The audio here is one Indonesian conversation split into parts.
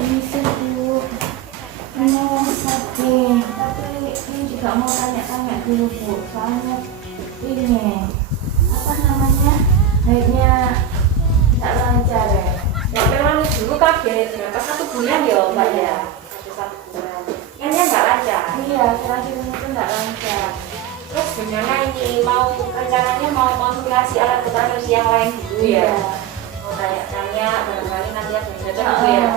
Bisa Bu, mau sakit, tapi ini juga mau tanya-tanya dulu Bu, soalnya ini apa namanya haidnya tidak lancar ya. Ya memang dulu kaget, berapa 1 bulan ya Mbak ya? Satu bulan. Kan ya nggak lancar. Iya, terakhir itu tidak lancar. Terus gimana ini rencananya mau konsultasi alat kontrasepsi yang lain dulu ya? Mau tanya-tanya barangkali nanti ada yang cocok dulu ya.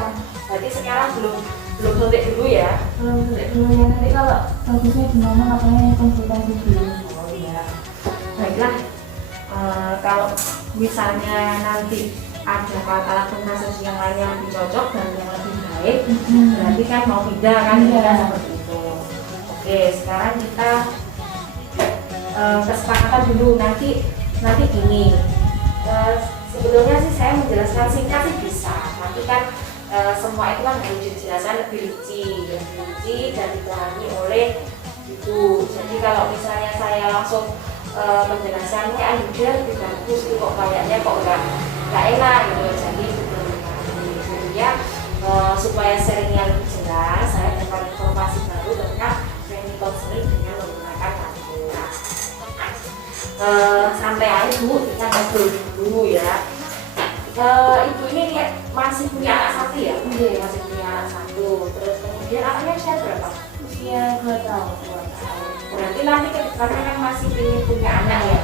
Berarti sekarang belum suntik dulu ya? Belum suntik dulu ya, nanti kalau bagusnya gimana makanya konsultasi dulu. Oh iya. Baiklah, kalau misalnya nanti ada alat kontrasepsi yang lain yang lebih cocok dan yang lebih baik, berarti kan mau pindah kan? Iya. Seperti itu. Oke, sekarang kita kesepakatan dulu nanti gini. Sebetulnya sih saya menjelaskan singkat sih bisa, tapi kan semua itu kan harus dijelaskan lebih rinci dan dipahami oleh ibu. Jadi kalau misalnya saya langsung menjelaskannya dia lebih bagus itu kok kayaknya kok nggak enak gitu. Jadi ya supaya sharingnya lebih jelas, saya dapat informasi baru tentang training counseling dengan menggunakan kamera. Sampai hari Bu kita ngobrol dulu ya. Ibu ini lihat masih punya anak satu ya? Iya. Masih punya anak satu. Terus kemudian anaknya usia berapa? Usia 2 tahun. Berarti nanti ke depannya kan masih ingin punya anak ya?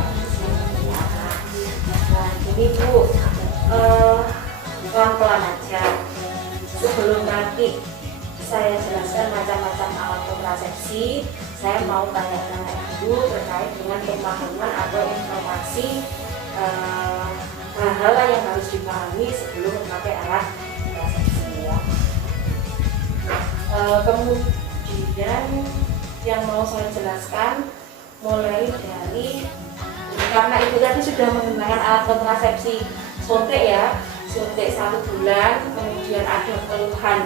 Nah jadi Bu, pelan-pelan aja. Sebelum nanti saya jelaskan macam-macam alat kontrasepsi, saya mau tanya-tanya dulu terkait dengan pemahaman atau informasi hal-hal yang harus dipahami sebelum memakai alat kontrasepsi ya. Kemudian yang mau saya jelaskan mulai dari karena itu tadi sudah menggunakan alat kontrasepsi suntik ya, suntik 1 bulan, kemudian ada keluhan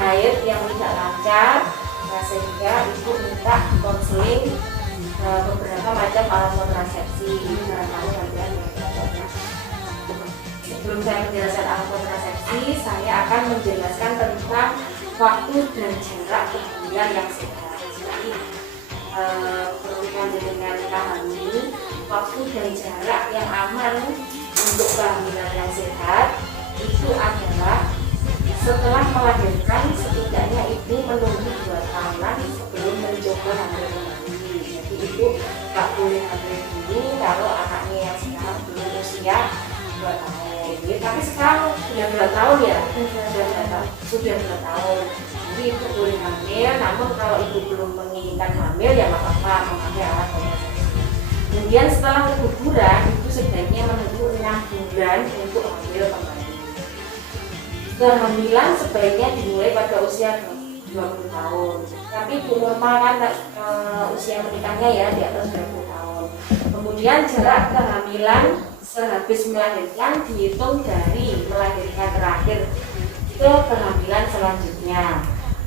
haid yang tidak lancar, sehingga ibu minta konseling beberapa macam alat kontrasepsi. Sebelum saya menjelaskan alat kontrasepsi, saya akan menjelaskan tentang waktu dan jarak kehamilan yang sehat. Jadi perlukan dengan pahami waktu dan jarak yang aman untuk kehamilan yang sehat itu adalah setelah melahirkan setidaknya ibu menunggu 2 tahunan sebelum mencoba hamil kembali. Jadi ibu nggak boleh hamil dulu kalau anaknya yang sekarang belum usia 2 tahun. Tapi sekarang sudah 2 tahun ya, sudah 2 tahun. Jadi ibu boleh hamil, namun kalau ibu belum menginginkan hamil ya nggak apa-apa memakai alat kontrasepsi. Kemudian setelah keguguran ibu sebaiknya menunggu 6 bulan untuk hamil kembali. Kehamilan sebaiknya dimulai pada usia 20 tahun. Tapi ibu normal kan usia menikahnya ya di atas 20 tahun. Kemudian jarak kehamilan sehabis melahirkan dihitung dari melahirkan terakhir ke kehamilan selanjutnya.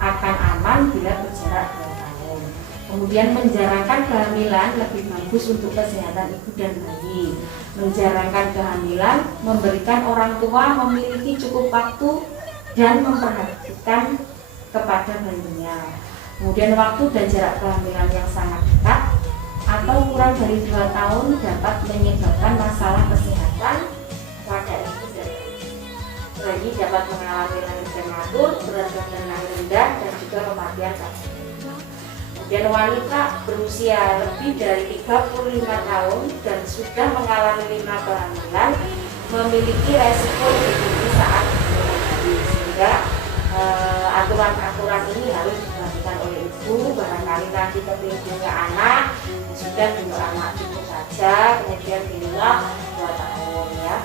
Akan aman bila berjarak 2 tahun. Kemudian menjarangkan kehamilan lebih bagus untuk kesehatan ibu dan bayi. Menjarangkan kehamilan memberikan orang tua memiliki cukup waktu dan memperhatikan kepada bayinya. Kemudian waktu dan jarak kehamilan yang sangat dekat atau kurang dari 2 tahun dapat menyebabkan masalah kesehatan pada ibu dan bayi. Bayi dapat mengalami lahir prematur, berat badan lahir rendah, dan juga kematian pasca. Kemudian wanita berusia lebih dari 35 tahun dan sudah mengalami 5 kehamilan memiliki resiko lebih tinggi saat berbayi, sehingga aturan-aturan ini harus diperhatikan oleh ibu. Barangkali nanti ketika anak sudah dulu anak cukup saja, kemudian bila 2 tahun ya.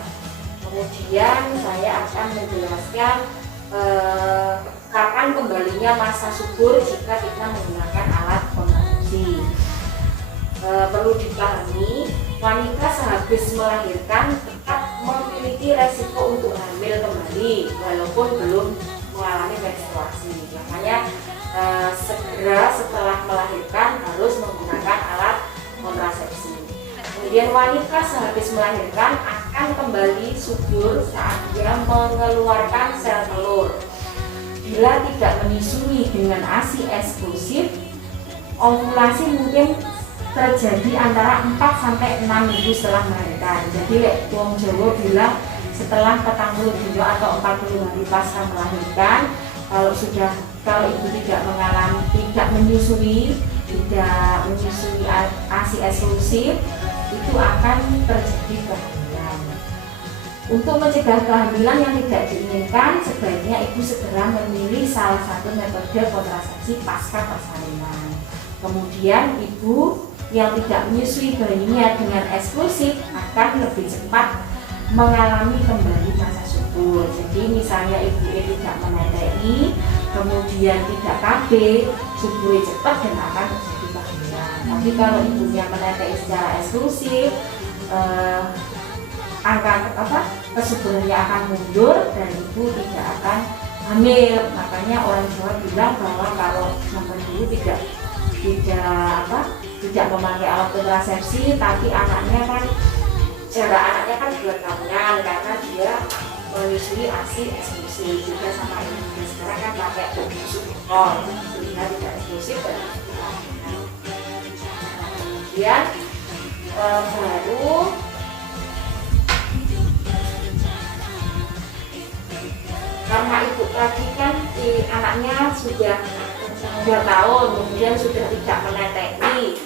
Kemudian saya akan menjelaskan kapan kembalinya masa subur jika kita menggunakan alat kontrasepsi. Perlu dipahami, wanita sehabis melahirkan tetap memiliki resiko untuk hamil kembali walaupun belum mengalami menstruasi. Makanya segera setelah melahirkan harus menggunakan alat kontrasepsi. Kemudian wanita sehabis melahirkan akan kembali subur saat dia mengeluarkan sel telur. Bila tidak menyusui dengan ASI eksklusif, ovulasi mungkin terjadi antara 4-6 minggu setelah melahirkan. Jadi wong Jawa bilang setelah 40 dino atau 40 hari pasca melahirkan, kalau ibu tidak menyusui ASI eksklusif, itu akan terjadi kehamilan. Untuk mencegah kehamilan yang tidak diinginkan, sebaiknya ibu segera memilih salah satu metode kontrasepsi pasca persalinan. Kemudian ibu yang tidak menyusui bayinya dengan eksklusif akan lebih cepat mengalami kembali masa subur. Jadi misalnya ibu tidak menete'i, kemudian tidak KB, subur cepat dan akan terjadi kehamilan. Tapi kalau ibunya menete'i secara eksklusif, angka kesuburannya akan mundur dan ibu tidak akan hamil. Makanya orang Jawa bilang bahwa kalau zaman dulu tidak memakai alat kontrasepsi, tapi jarak anaknya kan 2 tahunan karena dia menyusui ASI eksklusif. Juga sama ini sekarang kan pakai subkon sehingga tidak eksklusif dan kemudian baru karena ibu tadi kan anaknya sudah 2 tahun, kemudian sudah tidak menete'i,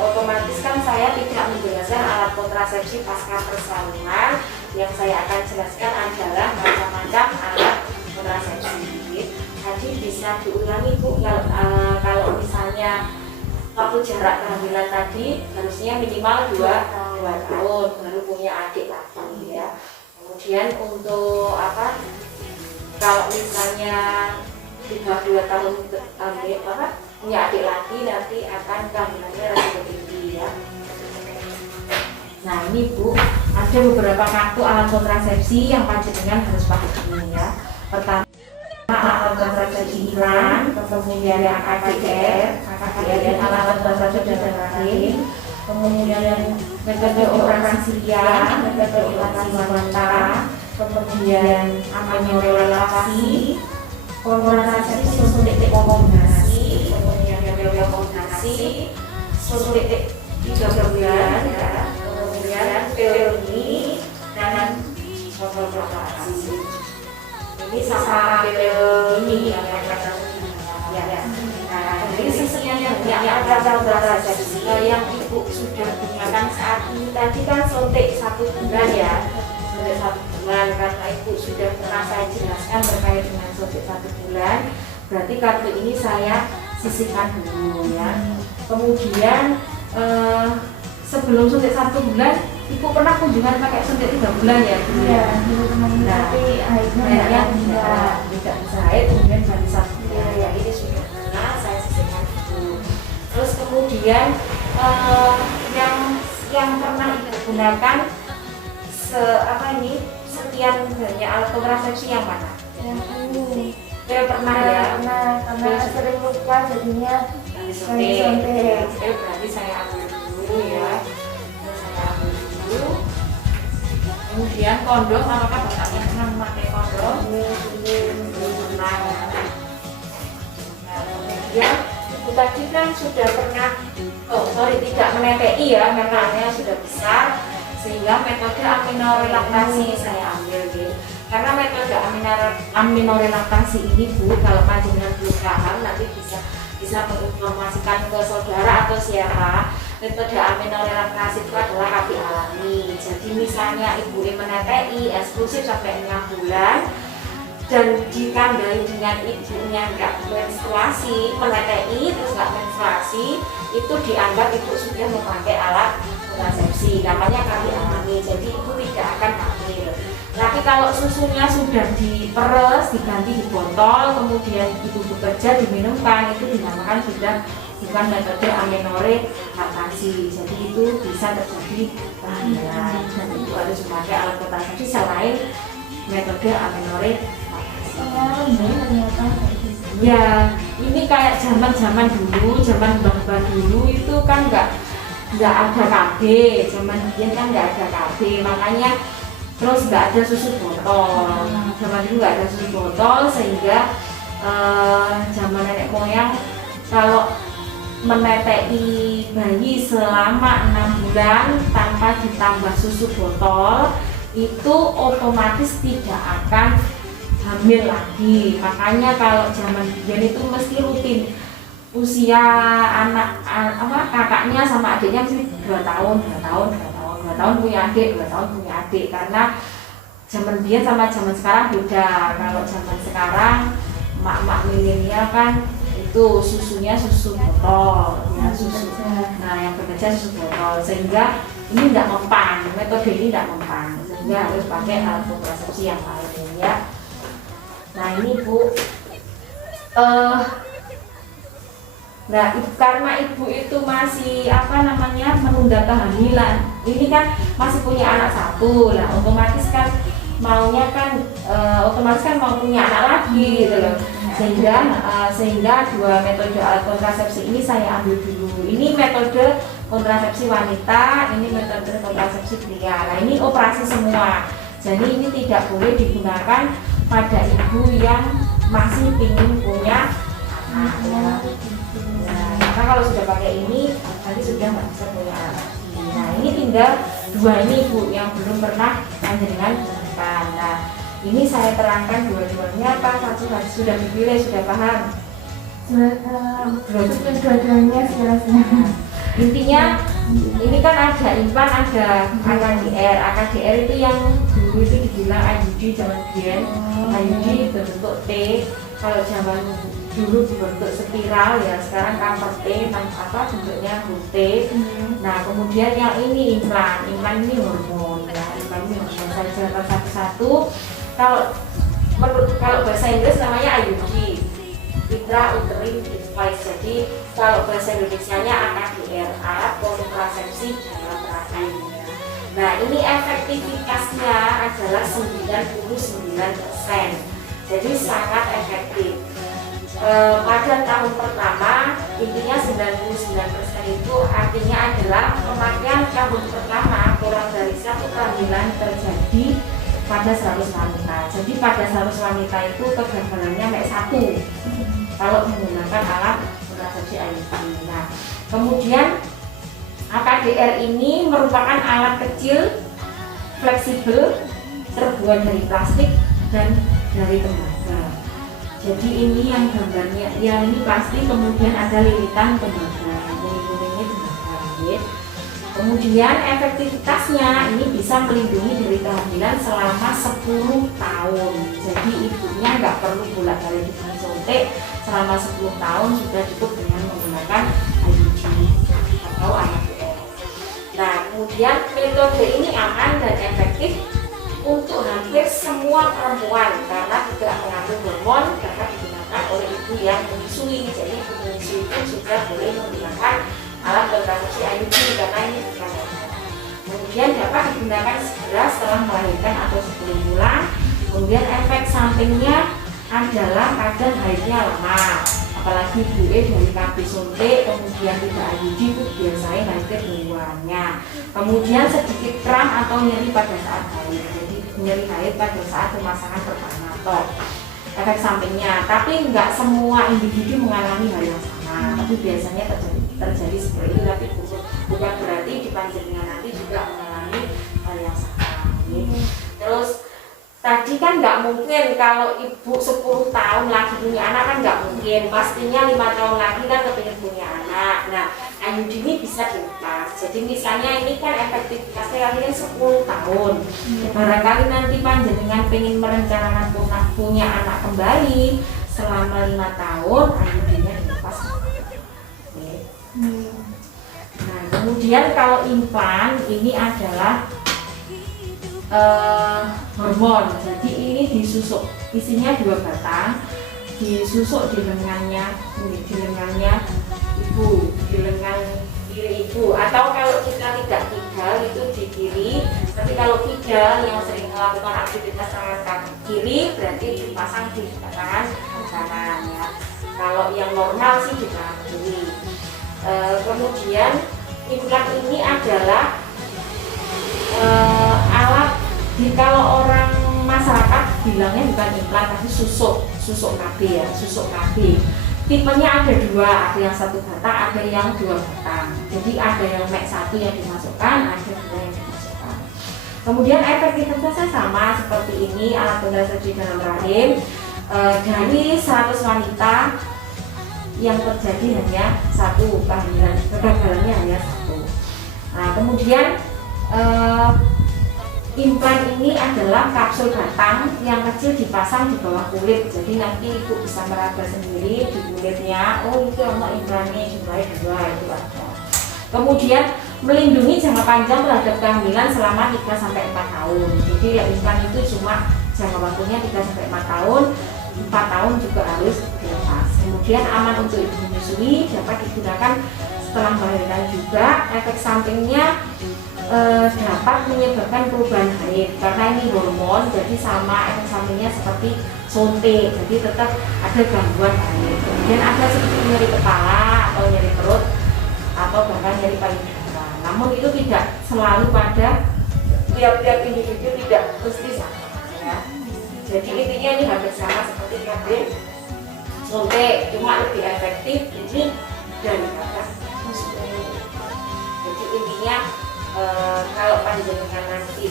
otomatis kan saya tidak menjelaskan alat kontrasepsi pasca persalinan. Yang saya akan jelaskan adalah macam-macam alat kontrasepsi. Jadi bisa diulangi Bu, kalau misalnya waktu jarak kehamilan tadi harusnya minimal 2 tahun baru punya adik lagi ya. Kemudian untuk kalau misalnya di bawah 2 tahun punya adik lagi, nanti akan kehamilannya resiko tinggi ya. Nah ini Bu, ada beberapa kartu alat kontrasepsi yang panjenengan harus pakai ini ya. Pertama alat kontrasepsi iran, kemudian yang AKDR dan alat kontrasepsi dan rahim, kemudian metode operasi ria, metode operasi wanita, kemudian amniorelasi, kontrasepsi suntik kombinasi, kemudian kombinasi suntik 3 bulan ya, kemudian teori dan kontrasepsi. Ini sama ini yang ya. Nah, jadi sekian banyak kontrasepsi yang ibu sudah gunakan saat ini. Tadi kan suntik 1 bulan ya, suntik 1 bulan karena ibu sudah pernah saya jelaskan terkait dengan suntik 1 bulan. Berarti kartu ini saya sisihkan dulu ya. Kemudian sebelum suntik 1 bulan, ibu pernah kunjungan pakai suntik 3 bulan ya? Iya, dulu teman-teman, tapi akhirnya tidak bisa haid, kemudian baru 1 bulan. Ya ini sudah pernah saya sisihkan dulu. Terus kemudian yang pernah ibu gunakan sekian banyak alat kontrasepsi yang mana? yang ini Pernah ya? karena sering lupa jadinya disuntik. Berarti saya ambil dulu ya. Kemudian kondom, apakah bapaknya pernah memakai kondom? Pernah. Nah, kemudian ibu tadi kan sudah pernah, tidak menete'i ya, karena anaknya sudah besar, sehingga metode aminorelaktasi saya ambil gitu. Karena metode aminorelaktasi ini Bu, kalau panjenengan belum paham nanti bisa menginformasikan ke saudara atau siapa. Metode aminorelaktasi itu adalah KB alami. Jadi misalnya ibu menete'i eksklusif sampai 6 bulan dan ditandai dengan ibunya nggak menstruasi, menete'i terus nggak menstruasi, itu dianggap ibu sudah memakai alat kontrasepsi, namanya KB alami. Jadi ibu tidak akan hamil. Tapi kalau susunya sudah diperes, diganti di botol, kemudian ibu bekerja diminumkan, itu dinamakan sudah bukan metode aminorelaktasi. Jadi itu bisa terjadi kehamilan dan ibu harus memakai alat kontrasepsi selain metode aminorelaktasi. ternyata Ya, ini kayak zaman dulu, zaman mbah-mbah dulu itu kan nggak nggak ada KB, zaman dulu kan nggak ada KB, makanya terus nggak ada susu botol. Zaman dulu nggak ada susu botol sehingga zaman nenek moyang kalau menete'i bayi selama 6 bulan tanpa ditambah susu botol itu otomatis tidak akan hamil lagi. Makanya kalau zaman dulu itu mesti rutin usia kakaknya sama adiknya mesti 2 tahun punya adik, 2 tahun punya adik, karena zaman dia sama zaman sekarang beda. Kalau zaman sekarang emak-emak milenial kan itu susunya susu botol ya, susu. Nah yang bekerja susu botol sehingga ini tidak mempan, metode ini tidak mempan sehingga harus pakai alat kontrasepsi yang lain ya. Nah ini Bu, nah karena ibu itu masih menunda kehamilan, ini kan masih punya anak 1 lah, otomatis kan maunya kan mau punya anak lagi gitu loh. Sehingga 2 metode alat kontrasepsi ini saya ambil dulu. Ini metode kontrasepsi wanita, ini metode kontrasepsi pria. Nah ini operasi semua, jadi ini tidak boleh digunakan pada ibu yang masih ingin punya anak ya. Nah, karena kalau sudah pakai ini nanti sudah nggak bisa punya anak lagi. Nah ini tinggal 2 ini Bu yang belum pernah panjenengan gunakan. Nah ini saya terangkan dua-duanya apa satu sudah dipilih, sudah paham? Dua-duanya sekarang. Intinya ini kan ada implan, ada AKDR. AKDR itu yang dulu itu dibilang IUD zaman dulu. IUD berbentuk T. Kalau zaman dulu berbentuk spiral ya, sekarang cover T, bentuknya huruf T. Nah kemudian yang ini implan ini hormon ya, implan ini hormon. Saya jelaskan satu-satu. Kalau bahasa Inggris namanya IUD, intrauterine device. Jadi kalau bahasa Indonesianya AKDR, alat kontrasepsi dalam rahim. Nah ini efektivitasnya adalah 99%, jadi sangat efektif. Pada tahun pertama intinya 99% itu artinya adalah pemakaian tahun pertama kurang dari 1 kehamilan terjadi pada 100 wanita. Jadi pada 100 wanita itu kegagalannya kayak 1 kalau menggunakan alat kontrasepsi IUD. Nah kemudian AKDR ini merupakan alat kecil, fleksibel, terbuat dari plastik dan dari tembaga. Jadi ini yang gambarnya, yang ini plastik, kemudian ada lilitan tembaga, ini tembaga. Kemudian efektivitasnya ini bisa melindungi dari kehamilan selama 10 tahun. Jadi ibunya nggak perlu bolak-balik disuntik selama 10 tahun, sudah cukup dengan menggunakan IUD atau AKDR. Nah kemudian metode ini aman dan efektif untuk hampir semua perempuan karena tidak mengandung hormon, karena digunakan oleh ibu yang menyusui. Jadi ibu menyusui pun sudah boleh menggunakan alat kontrasepsi IUD karena ini bukan hormon. Kemudian dapat digunakan segera setelah melahirkan atau sebelum bulan. Kemudian efek sampingnya adalah kadang haidnya lama, apalagi ibu dari KB suntik, kemudian tidak IUD itu biasanya haidnya duluannya. Kemudian sedikit kram atau nyeri pada saat haid, jadi nyeri haid pada saat pemasangan pertama toh efek sampingnya. Tapi nggak semua individu mengalami hal yang sama, tapi biasanya terjadi seperti itu. Tapi bukan berarti di panjenengan nanti juga mengalami hal yang sama. Terus tadi kan nggak mungkin kalau ibu 10 tahun lagi punya anak, kan nggak mungkin, pastinya 5 tahun lagi kan kepingin punya anak. Nah IUD ini bisa dilepas. Jadi misalnya ini kan efektivitasnya kali 10 tahun. Barangkali nanti panjenengan pengen merencanakan punya anak kembali selama 5 tahun, IUD-nya dilepas. Nah kemudian kalau implan ini adalah hormon. Jadi ini disusuk, isinya 2 batang, disusuk di lengannya ibu, di lengan kiri ibu. Atau kalau kita tidak kidal itu di kiri. Tapi kalau kidal yang sering melakukan aktivitas tangan kaki kiri berarti dipasang di tangan kanan ya. Kalau yang normal sih di tangan kiri. Kemudian implan ini adalah alat kalau orang masyarakat bilangnya bukan implan tapi susuk KB ya, susuk KB. Tipenya ada dua, ada yang satu batang, ada yang dua batang. Jadi ada yang mek satu yang dimasukkan, ada dua yang dimasukkan. Kemudian efektivitasnya sama seperti ini, alat pengganti di dalam rahim. Dari 100 wanita yang terjadi hanya satu kehamilan, kegagalannya hanya satu. Nah, kemudian implan ini adalah kapsul batang yang kecil dipasang di bawah kulit, jadi nanti ibu bisa meraba sendiri di kulitnya. Oh, itu ono implannya jumlahnya 2 itu ada. Kemudian melindungi jangka panjang terhadap kehamilan selama 3-4 tahun. Jadi ya, implan itu cuma jangka waktunya 3-4 tahun, 4 tahun juga harus dilepas. Kemudian aman untuk ibu menyusui, dapat digunakan setelah melahirkan juga. Efek sampingnya dapat menyebabkan perubahan haid karena ini hormon, jadi sama efek sampingnya seperti suntik, jadi tetap ada gangguan haid. Kemudian ada seperti nyeri kepala atau nyeri perut atau bahkan nyeri payudara. Namun itu tidak selalu pada tiap-tiap individu, tidak mesti sama ya. Jadi intinya ini hampir sama seperti KB suntik, cuma lebih efektif ini daripada suntik. Jadi intinya kalau panjenengan nanti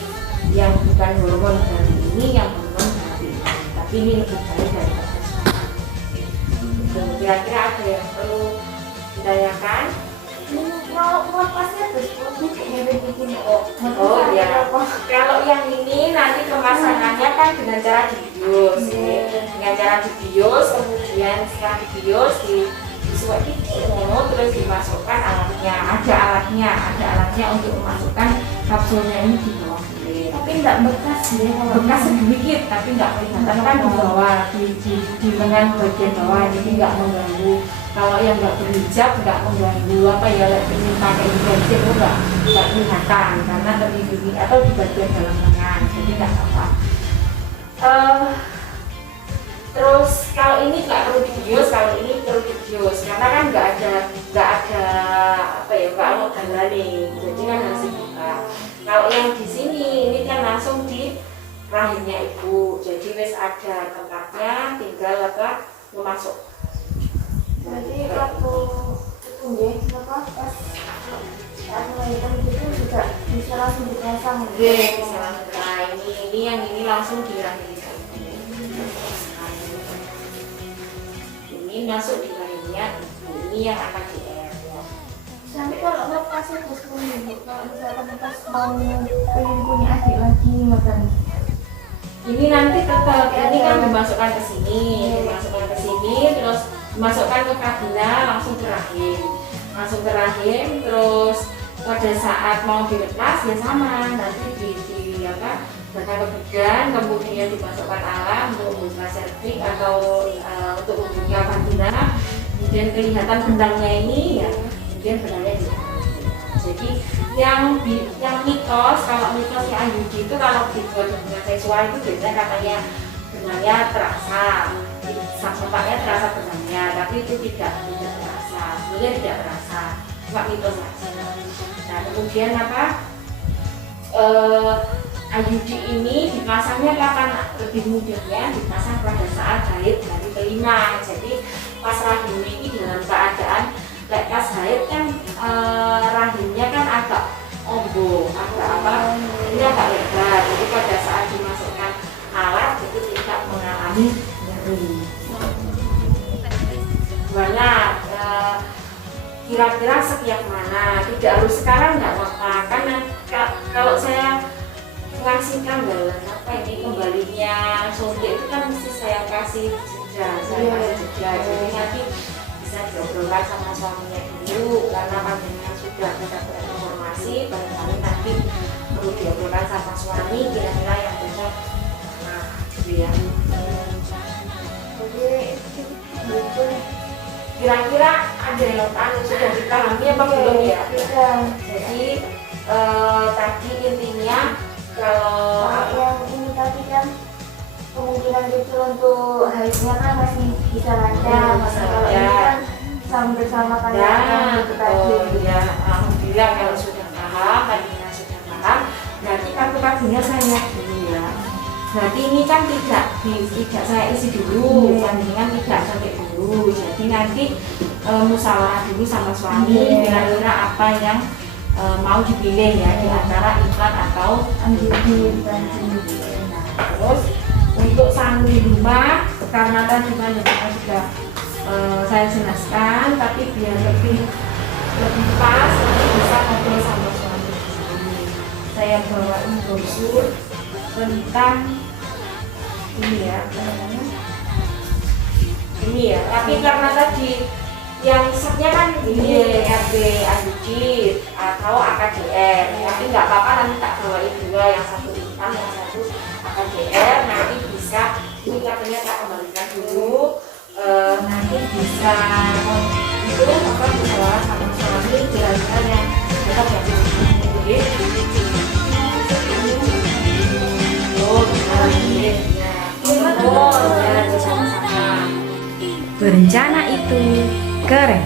yang bukan hormon dari ini, yang hormon dari ini, tapi ini lebih baik daripada suntik. Kira-kira ada yang perlu ditanyakan? Mau lepasnya terus kayaknya bikin Oh ya, kalau yang ini nanti pemasangannya kan dengan cara dibius, dengan cara dibius, kemudian setelah dibius disuapin terus dimasukkan alatnya, ada alatnya untuk memasukkan kapsulnya ini di bawah kulit. tapi nggak bekas deh kalau Bekas sedikit tapi nggak kelihatan kan di bawah, di lengan bagian bawah, jadi nggak mengganggu. Kalau yang nggak berhijab nggak mengganggu apa ya, ingin pakai hijab itu nggak kelihatan karena terlindungi atau di bagian dalam lengan, jadi nggak apa. Terus kalau ini nggak perlu dibius, kalau ini perlu dibius karena kan nggak ada apa ya, nggak ada gambarnya, jadi kan harus dibuka. Kalau yang di sini ini kan langsung di rahimnya ibu, jadi wes ada tempatnya, tinggal apa memasuk. berarti waktu itu nggih apa pas melahirkan gitu juga bisa langsung dipasang Bisa langsung. Nah ini yang ini langsung di rahim ibu. Ini masuk di rahimnya ibu, ini yang akan di air. sampai kalau lepasnya terus ibu, kalau misalkan pas mau pengen punya adik lagi makan Ini nanti tetap ini kan dimasukkan ke sini, terus dimasukkan ke vagina, langsung ke rahim, terus pada saat mau dilepas ya sama, nanti di apa datang ke bidan, kemudian dimasukkan alat untuk membuka serviks atau untuk membuka vagina, kemudian kelihatan benangnya ini ya, kemudian benangnya di. Jadi yang mitos, kalau mitosnya IUD itu kalau dibuat hubungan seksual itu biasanya katanya benangnya terasa, sampainya terasa benangnya, tapi itu tidak terasa, sebenarnya tidak terasa, cuma mitos saja. Nah kemudian apa? IUD ini dipasangnya kapan lebih mudahnya? Dipasang pada saat haid hari kelima. Jadi pas rahim ini dalam keadaan pas haid kan rahimnya kan agak ombo, agak apa? Ini agak lebar. Jadi pada saat dimasukkan alat itu tidak mengalami nyeri. Banyak. Kira-kira setiap mana? Tidak harus sekarang, nggak apa-apa. Karena kalau saya ngasih gambaran apa ini kembalinya suntik itu kan mesti saya kasih jeda, jadi nanti bisa diobrolkan sama suaminya dulu karena panjenengan sudah mendapatkan informasi, barangkali nanti perlu diobrolkan sama suami kira-kira yang cocok nah gitu ya. Kira-kira ada yang sudah dipahami apa belum ya? Jadi tadi intinya kalau yang ini tadi kan kemungkinan kecil untuk haidnya kan masih bisa lancar, kalau ini kan bersama kan ya, itu tadi. ya, alhamdulillah. alhamdulillah kalau sudah paham, panjenengan sudah paham, berarti kartu-kartunya saya dulu ya. Berarti ini kan tidak saya isi dulu, panjenengan tidak sampai dulu. Jadi nanti musyawarah dulu sama suami kira-kira apa yang mau dipilih ya di antara iklan atau andil. Nah, terus untuk sang di rumah karena tadi panjenengan sudah saya jelaskan, tapi biar lebih pas nanti bisa ngobrol sama suami. Saya bawain brosur tentang ini ya, apa namanya? Ini ya, tapi karena tadi yang setnya kan ini RB Adujit atau AKDR, tapi nggak apa-apa, nanti tak bawain juga yang satu hitam, yang satu AKDR, nanti bisa ini katanya tak kembalikan dulu, nanti bisa itu apa musyawarah sama suami kira-kira yang tetap yang ini. Oh, bersama-sama. Berencana itu keren.